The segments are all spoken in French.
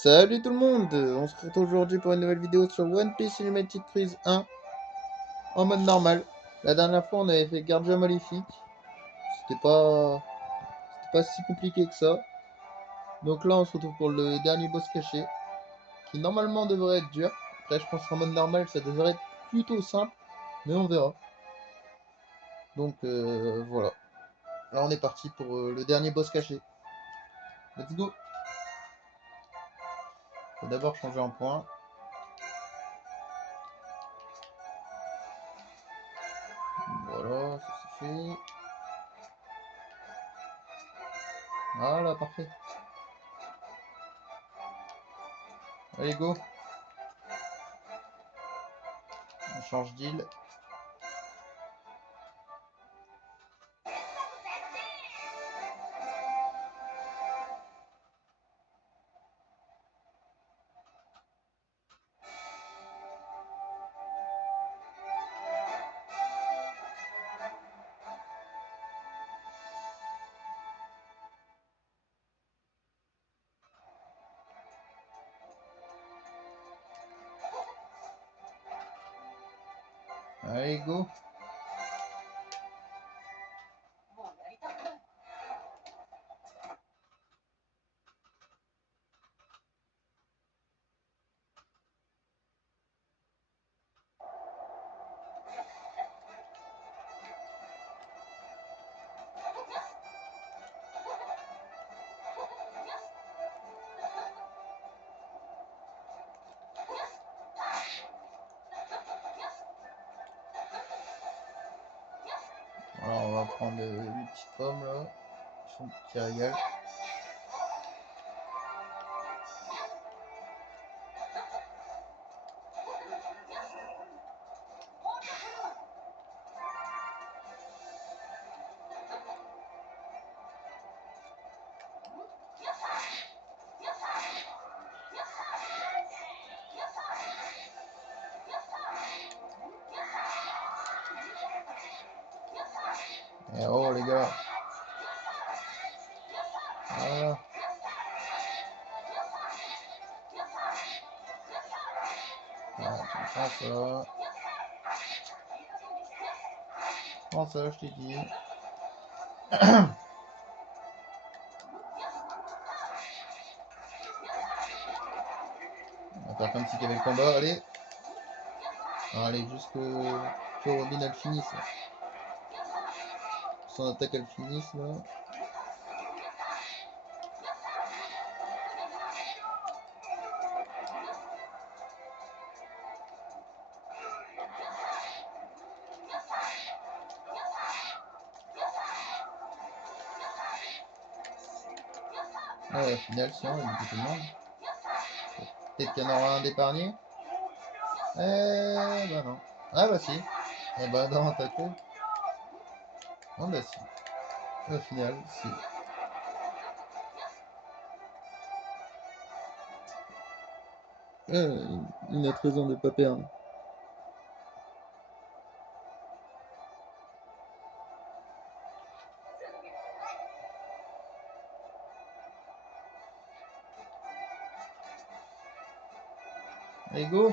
Salut tout le monde, on se retrouve aujourd'hui pour une nouvelle vidéo sur One Piece Unlimited Freeze 1 en mode normal. La dernière fois on avait fait Gardien Maléfique, c'était pas si compliqué que ça. Donc là on se retrouve pour le dernier boss caché, qui normalement devrait être dur. Après je pense qu'en mode normal ça devrait être plutôt simple, mais on verra. Donc voilà, là on est parti pour le dernier boss caché. Let's go. Faut d'abord changer en point. Voilà, ça c'est fait. Voilà, parfait. Allez, go. On change d'île. Allez, go. Alors on va prendre les petites pommes là, qui régalent. Et oh les gars. Voilà. Voilà, tu prends ça. Prends ça, je t'ai dit. On va faire comme si qu'il y avait le combat, allez. Allez, que Robin elle finisse là. Son attaque elle finisse là. Ouais, au final, si on va buter tout le monde. Peut-être qu'il y en aura un d'épargné. Eh bah non. Ah bah si. Eh bah non, t'as cru. Ah bah si. Au final, si. Il a raison de pas perdre. Allez, go.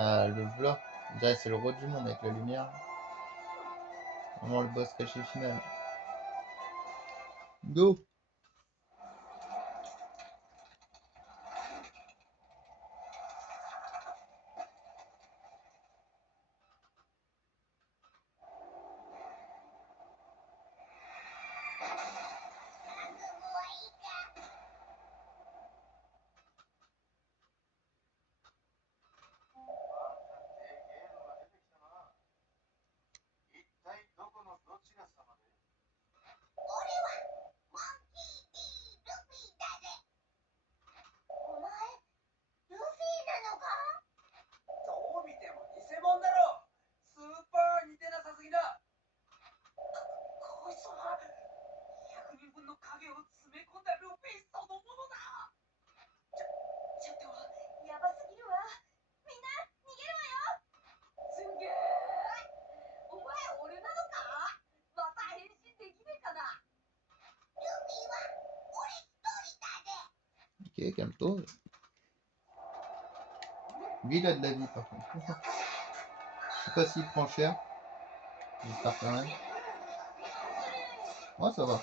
Ah, le v'là. On dirait que c'est le roi du monde avec la lumière. Vraiment le boss caché final. Go. Ok, calme-toi. Lui, il a de la vie, par contre. Je sais pas s'il prend cher. J'espère quand même. Ouais, ça va.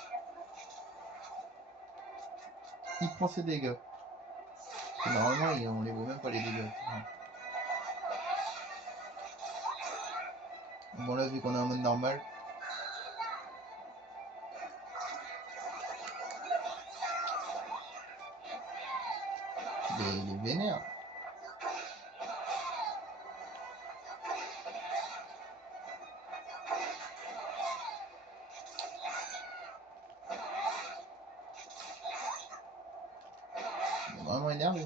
Il prend ses dégâts. Parce que normalement, on les voit même pas les dégâts. Bon, là, vu qu'on est en mode normal. Il est vénère. Il est vraiment énervé.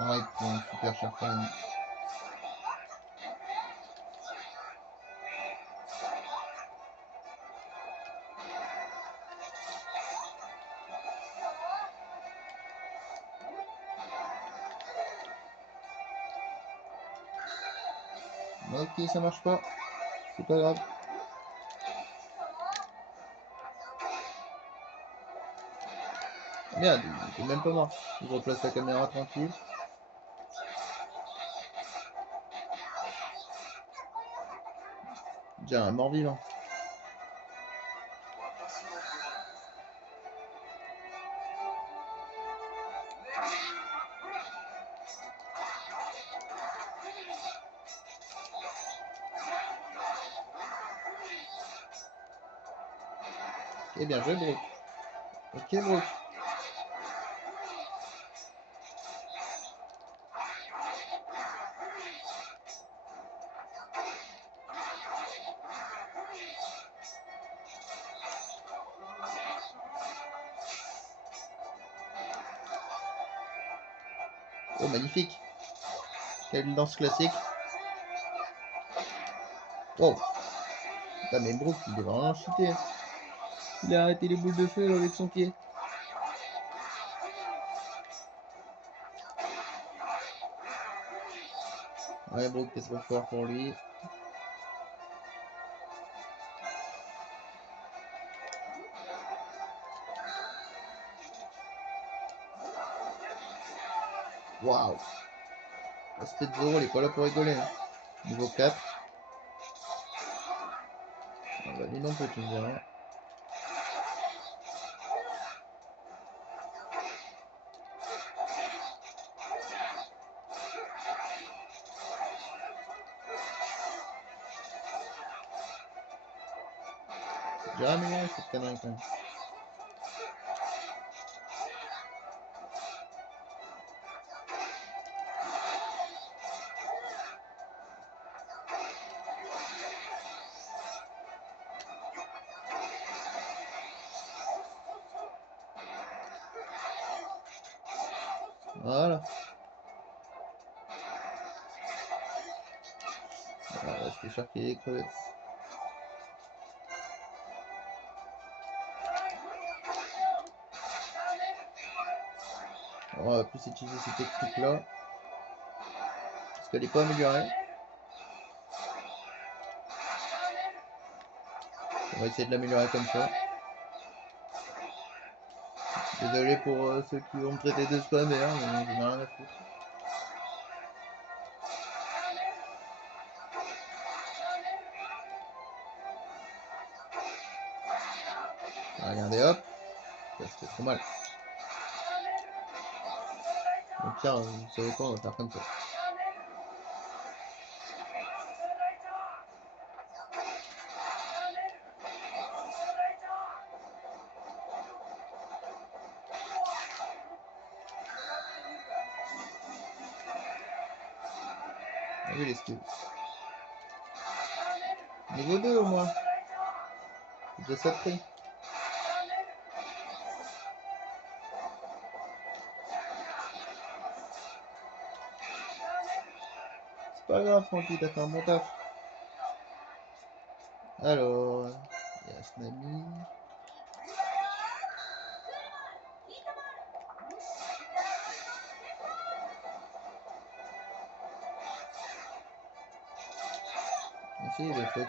Ouais, il prend super cher quand même. Ok, ça marche pas. C'est pas grave. Merde, il est même pas mort. Je replace la caméra tranquille. J'ai un mort-vivant. Ok, bien joué, Brooke. Ok, Brooke. Oh, magnifique. Quelle danse classique. Wow. Putain, mais Brooke, il est vraiment cheaté. Il a arrêté les boules de feu avec son pied. Ouais, Brooke, t'es trop fort pour lui. Waouh. L'aspect de Zoro, il est pas là pour rigoler. Hein. Niveau 4. Ah bah, lui non plus, tu me diras. J'ai amélioré cette connerie quand même. Voilà. Voilà, j'étais sûr qu'il est crevé. Alors, on va plus utiliser cette technique là. Parce qu'elle n'est pas améliorée. On va essayer de l'améliorer comme ça. Désolé pour ceux qui vont me traiter de spammer, mais j'en ai rien à foutre. Regardez, hop. Ça se fait trop mal. Au pire, vous savez quoi, on va faire comme ça. Ah oui, l'esquive. Niveau 2 au moins. C'est déjà ça de prix. C'est pas grave, Francky, t'as fait un bon taf. Alors, il y a Snami. Merci, il est fait.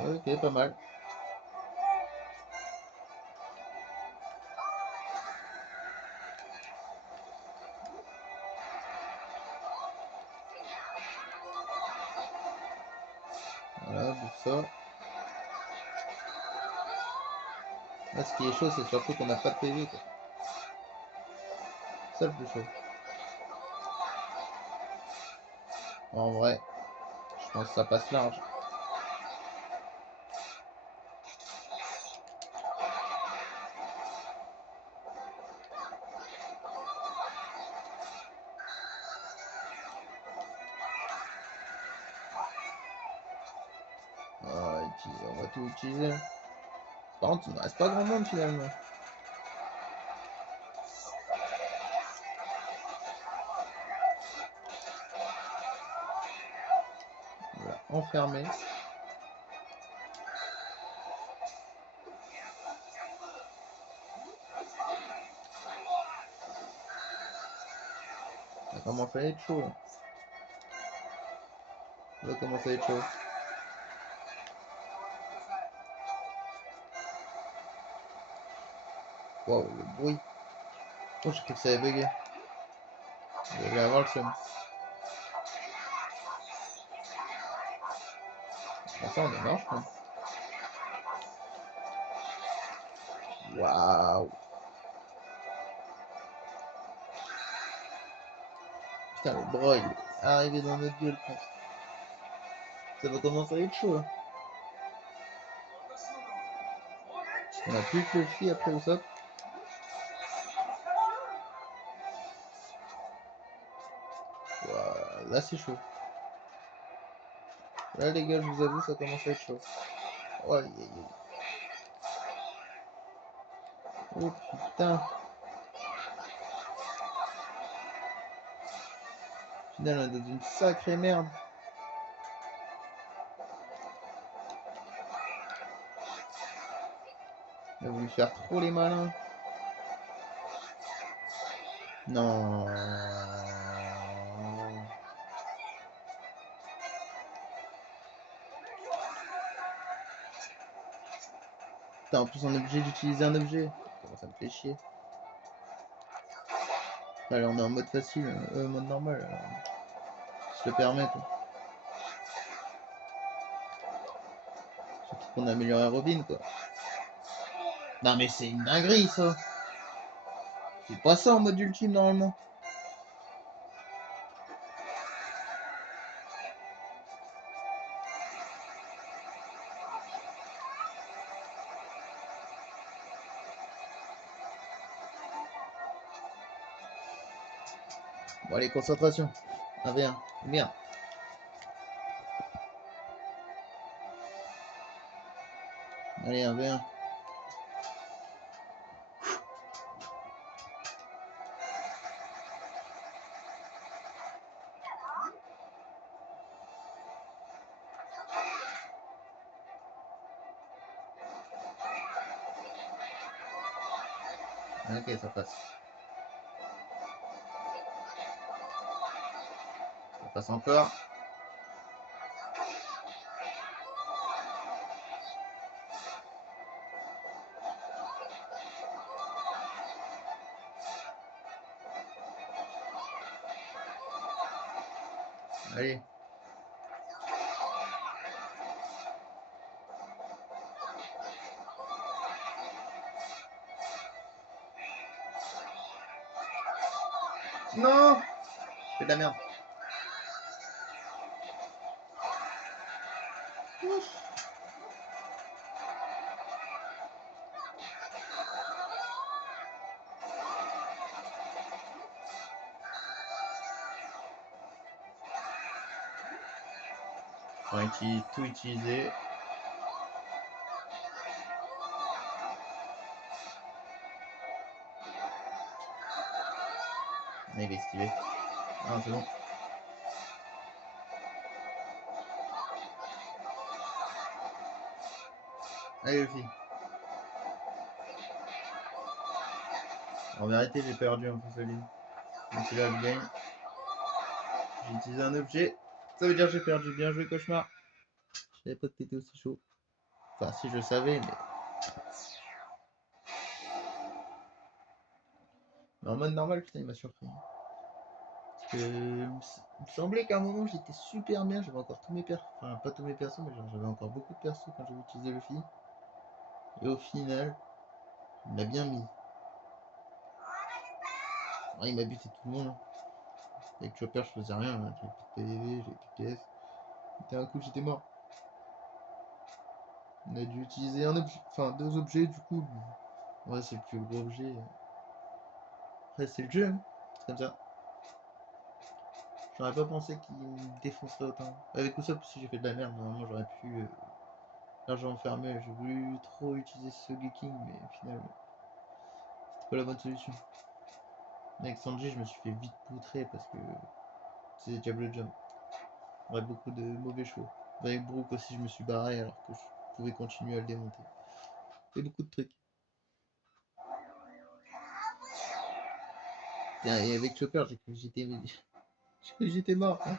Ok, pas mal. Voilà, bouffe ça. Là, ce qui est chaud, c'est surtout qu'on n'a pas de PV, quoi. C'est ça le plus chaud. En vrai, je pense que ça passe large. On va tout utiliser. Par contre, il ne reste pas grand monde finalement. Voilà, enfermé. Ça commence à être chaud. Ça commence à être chaud. Wow, le bruit. Oh, j'ai cru que ça avait bugué. Je vais avoir le seum. Ah, ça, on est mort, je crois. Waouh. Putain, le bras, il est arrivé dans notre gueule, presque. Ça va commencer à être chaud, là. On a plus que le chi après le soc. Waouh, là, c'est chaud. Là, les gars, je vous avoue, ça commence à être chaud. Oh, aïe, aïe, aïe. Oh, putain. Au final, on est dans une sacrée merde. Il a voulu faire trop les malins. Non. Putain, en plus, on est obligé d'utiliser un objet. Comment ça me fait chier. Allez, on est en mode facile, mode normal. Alors, si je le permets. Quoi. Surtout qu'on a amélioré Robin, quoi. Non, mais c'est une dinguerie, ça. C'est pas ça en mode ultime, normalement. Bon, allez, concentration. 1v1. Bien. Allez, 1v1. Ok, ça passe. Ça passe encore. Allez. Non. Je fais de la merde. Enfin, tout utiliser. Mais il va esquiver. Ah, c'est bon. Allez, Luffy. En vérité, j'ai perdu en face à lui. Donc là, je gagne. J'ai utilisé un objet. Ça veut dire que j'ai perdu. Bien joué, cauchemar. Je savais pas que t'étais aussi chaud. Enfin, si je le savais, mais. Mais en mode normal, putain, il m'a surpris. Parce que. Il me semblait qu'à un moment, j'étais super bien. J'avais encore tous mes persos. Enfin, pas tous mes persos, mais genre, j'avais encore beaucoup de persos quand j'avais utilisé Luffy. Et au final, il m'a bien mis. Ouais, il m'a buté tout le monde. Avec Chopper, je faisais rien. Hein. J'ai plus de PV, j'ai plus de PS. C'était un coup, j'étais mort. On a dû utiliser un objet, enfin deux objets du coup. Ouais, c'est le plus gros objet. Après, c'est le jeu, hein. C'est comme ça. J'aurais pas pensé qu'il me défoncerait autant. Avec tout ça, si j'ai fait de la merde, normalement j'aurais pu l'argent enfermé. J'ai voulu trop utiliser ce King, mais au final, c'était pas la bonne solution. Avec Sanji, je me suis fait vite poutrer parce que c'est Diablo Jump. J'aurais beaucoup de mauvais choix. Avec Brook aussi, je me suis barré alors que je pouvais continuer à le démonter. Et beaucoup de trucs. Et avec Chopper, j'ai cru que j'étais mort. Hein.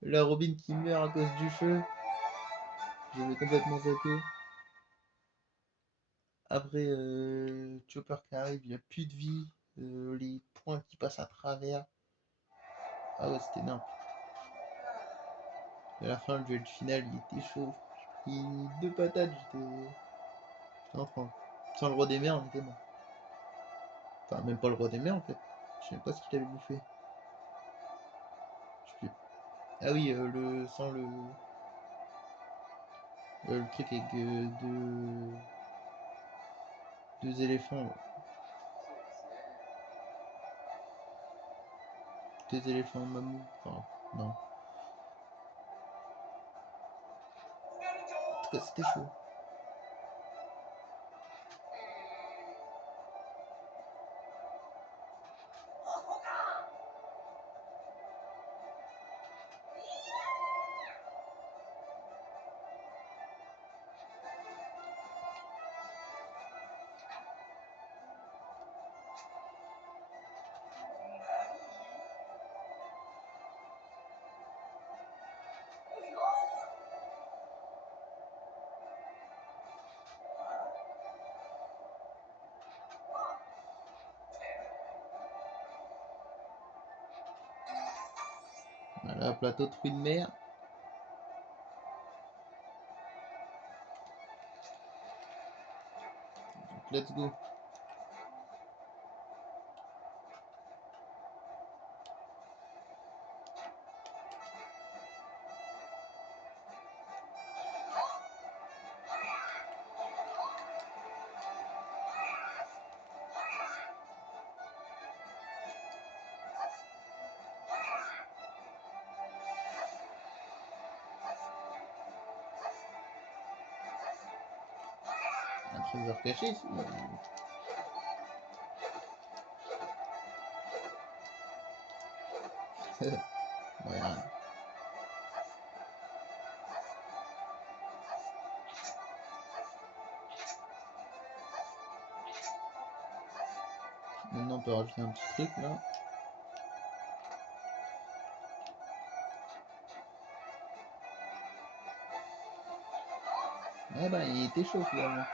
La Robin qui meurt à cause du feu. J'avais complètement zappé. Après, Chopper qui arrive, il a plus de vie. Les points qui passent à travers. Ah ouais, c'était énorme. Et à la fin, le duel final, il était chaud. J'ai pris deux patates, j'étais en train. Sans le roi des mers, on était mort. Enfin, même pas le roi des mers en fait. Je sais même pas ce qu'il avait bouffé. Je sais plus. Ah oui, sans le truc avec deux éléphants. Là. Deux éléphants mammouth. Enfin, non. En tout cas, c'était chaud. Voilà, plateau de fruits de mer. Donc, let's go. Un trésor caché ici. Voilà. Maintenant, on peut rajouter un petit truc là. Ah bah, il était chaud finalement.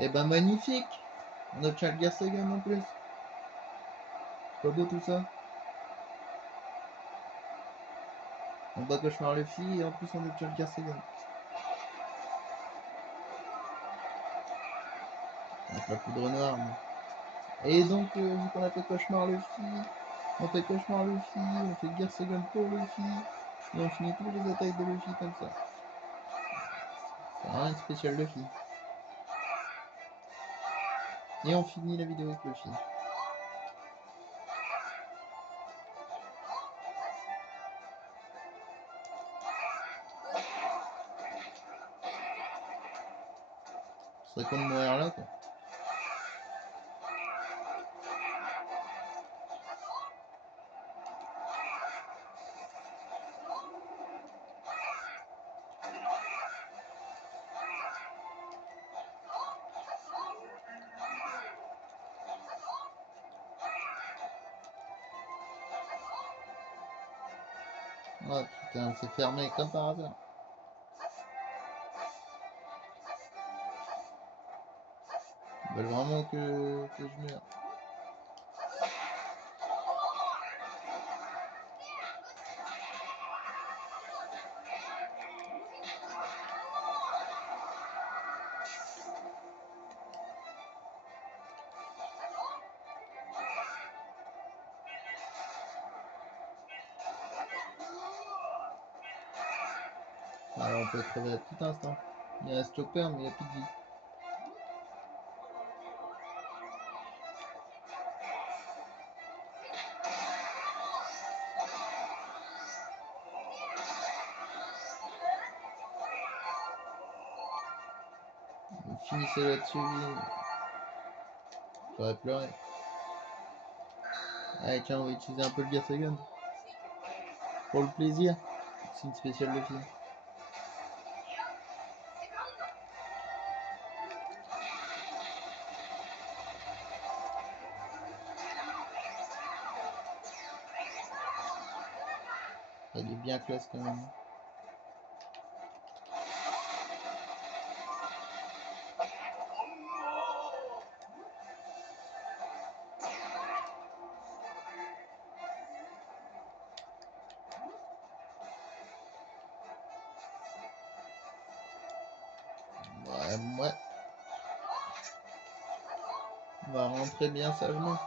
Eh ben, magnifique. On obtient le Garsagan en plus. C'est pas beau tout ça. On bat Cauchemar Luffy et en plus on obtient le Garsagan. Avec la poudre noire. Mais... Et donc, vu qu'on a fait Cauchemar Luffy, On fait cauchemar Luffy, on fait Gear Second pour Luffy, et on finit toutes les attaques de Luffy comme ça. C'est vraiment une spéciale Luffy. Et on finit la vidéo avec Luffy. Ce serait con de mourir là quoi. Oh putain, c'est fermé comme par hasard. Ils veulent vraiment que je meure. Alors on peut crever à tout instant. Il reste Chopper mais il n'y a plus de vie. Vous finissez là-dessus. J'aurais pleuré. Allez tiens, on va utiliser un peu le Gear Second. Pour le plaisir. C'est une spéciale Luffy. Il est bien classe quand même. Ouais. On va rentrer bien sagement.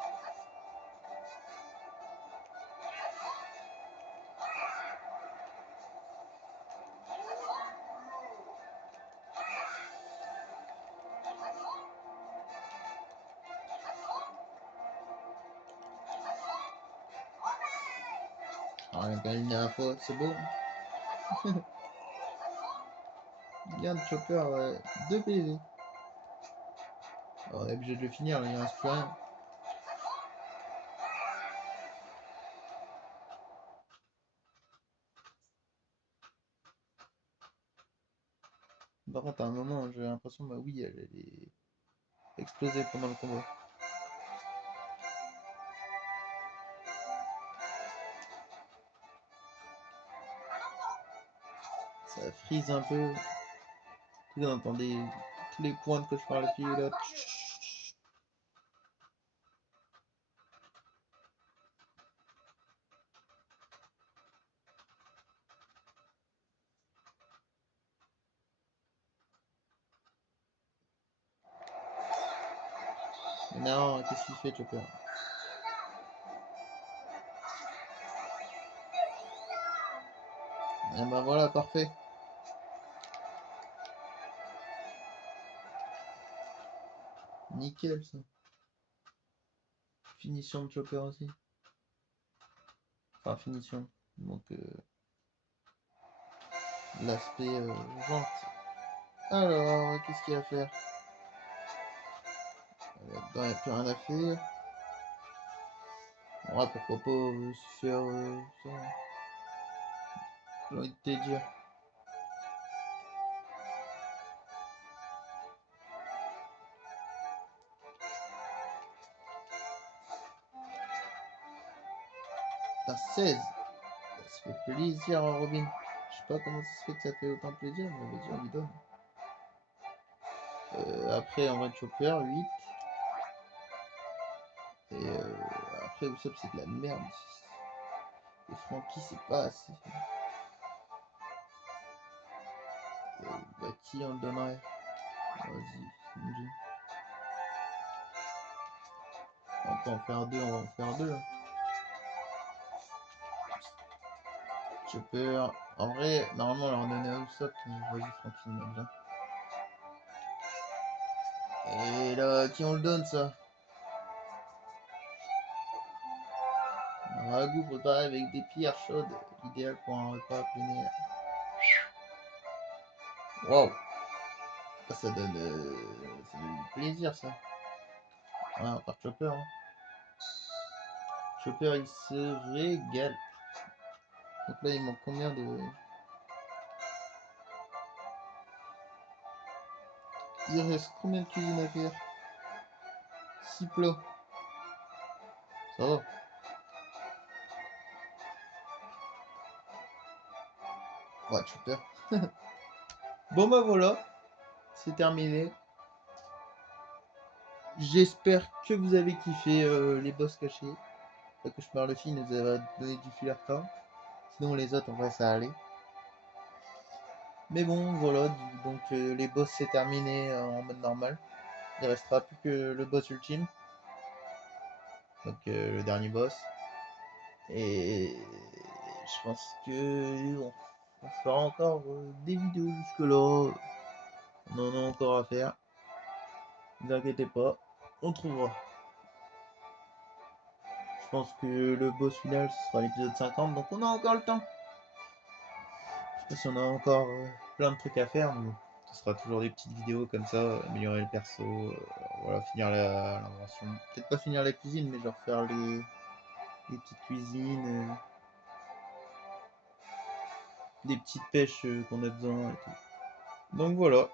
Ah, quand il y a un faute, c'est beau. Regarde Chopper, 2 PV. On est obligé de le finir, là, il ne reste plus rien. Par contre, à un moment, j'ai l'impression que ma Wii, elle allait exploser pendant le combat. Ça frise un peu. Vous entendez tous les points que je parle à la là. Non, qu'est-ce qu'il fait, Chopper? Et ben voilà, parfait. Nickel, ça. Finition de Chopper aussi. Enfin, finition. Donc, l'aspect vente. Alors, qu'est-ce qu'il y a à faire? Là-dedans, il n'y a plus rien à faire. Ouais, pourquoi pas se faire ça. J'ai envie de te dire. T'as 16. Ça fait plaisir à Robin. Je sais pas comment ça se fait que ça fait autant plaisir, mais vas-y, on lui donne. Après, en vrai, Chopper, 8. Et après, Usopp, c'est de la merde. Et Franky, c'est pas assez. Bah, qui on le donnerait? Vas-y, Sanji. On peut en faire deux, on va en faire deux. Chopper. En vrai, normalement, on leur donnait à Usopp, mais vas-y, tranquille, m'a bien. Et là, qui on le donne, ça? Un ragoût préparé avec des pierres chaudes, idéal pour un repas plein air. Waouh! Ça donne du plaisir, ça. Ah, par Chopper, hein. Chopper, il se régale. Donc là, il manque combien de... Il reste combien de cuisine à faire? 6 plats. Ça va. Ouais, Chopper. Bon bah voilà, c'est terminé. J'espère que vous avez kiffé les boss cachés. Le cauchemar Luffy nous a donné du fil à retordre. Sinon les autres en vrai ça allait. Mais bon voilà, donc les boss c'est terminé en mode normal. Il restera plus que le boss ultime. Donc le dernier boss. Et je pense que on fera encore des vidéos jusque là. On en a encore à faire. Ne vous inquiétez pas, on trouvera. Je pense que le boss final ce sera l'épisode 50, donc on a encore le temps. Je sais pas si on a encore plein de trucs à faire, mais bon, ce sera toujours des petites vidéos comme ça, améliorer le perso, voilà, finir l'invention. Peut-être pas finir la cuisine, mais genre faire les petites cuisines, des petites pêches qu'on a besoin et tout. Donc voilà,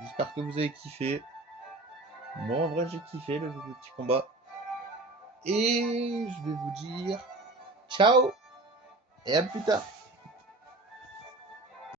j'espère que vous avez kiffé. Moi en vrai j'ai kiffé le petit combat. Et je vais vous dire ciao et à plus tard.